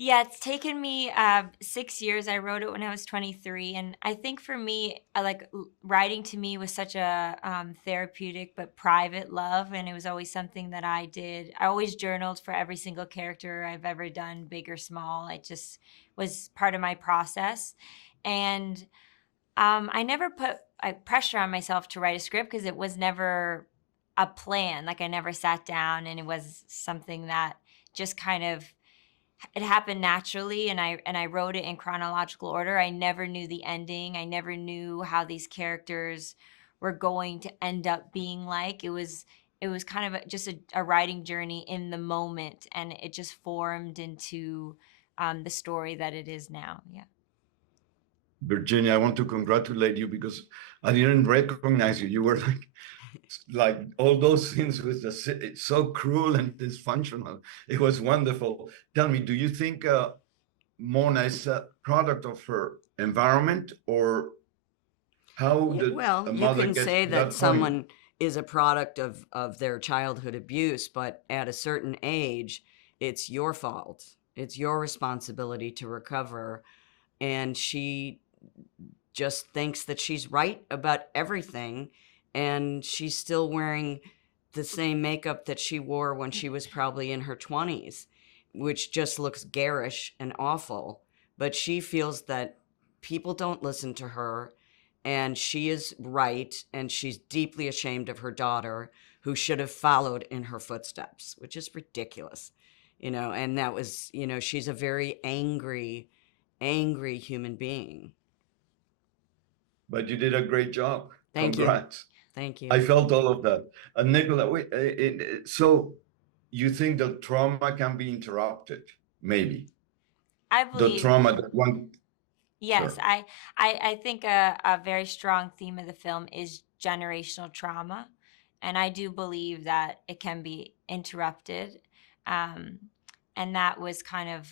Yeah, it's taken me 6 years. I wrote it when I was 23. And I think for me, writing to me was such a therapeutic but private love. And it was always something that I did. I always journaled for every single character I've ever done, big or small. It just was part of my process. And I never put pressure on myself to write a script because it was never a plan. Like I never sat down and it was something that just kind of it happened naturally, and I wrote it in chronological order. I never knew the ending. I never knew how these characters were going to end up being like. It was kind of just a writing journey in the moment, and it just formed into the story that it is now. Yeah. Virginia, I want to congratulate you because I didn't recognize you. You were like all those scenes with it's so cruel and dysfunctional. It was wonderful. Tell me, do you think Mona is a product of her environment, or how Yeah, did well, a you mother can get say to that that point? someone is a product of their childhood abuse, but at a certain age, it's your fault. It's your responsibility to recover. And she just thinks that she's right about everything. And she's still wearing the same makeup that she wore when she was probably in her 20s, which just looks garish and awful. But she feels that people don't listen to her, and she is right, and she's deeply ashamed of her daughter, who should have followed in her footsteps, which is ridiculous. And that was, she's a very angry, angry human being. But you did a great job. Thank you. Congrats. Thank you. I felt all of that. Nicola, wait, so you think the trauma can be interrupted? Maybe I the believe trauma that one, yes, sure. I think a very strong theme of the film is generational trauma, and I do believe that it can be interrupted, um, and that was kind of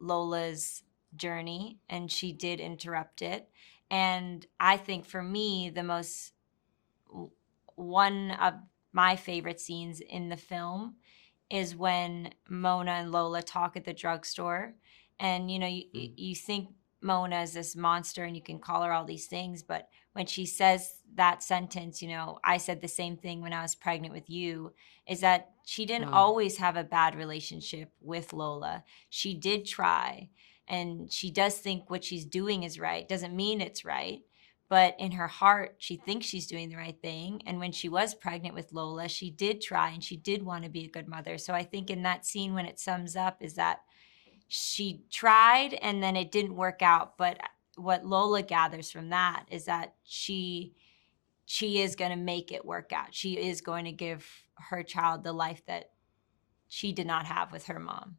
Lola's journey, and she did interrupt it. And I think for me, one of my favorite scenes in the film is when Mona and Lola talk at the drugstore. And you think Mona is this monster and you can call her all these things, but when she says that sentence, I said the same thing when I was pregnant with you, is that she didn't Oh, always have a bad relationship with Lola. She did try, and she does think what she's doing is right. Doesn't mean it's right, but in her heart she thinks she's doing the right thing. And when she was pregnant with Lola, she did try and she did want to be a good mother. So I think in that scene, when it sums up, is that she tried and then it didn't work out, but what Lola gathers from that is that she is going to make it work out. She is going to give her child the life that she did not have with her mom.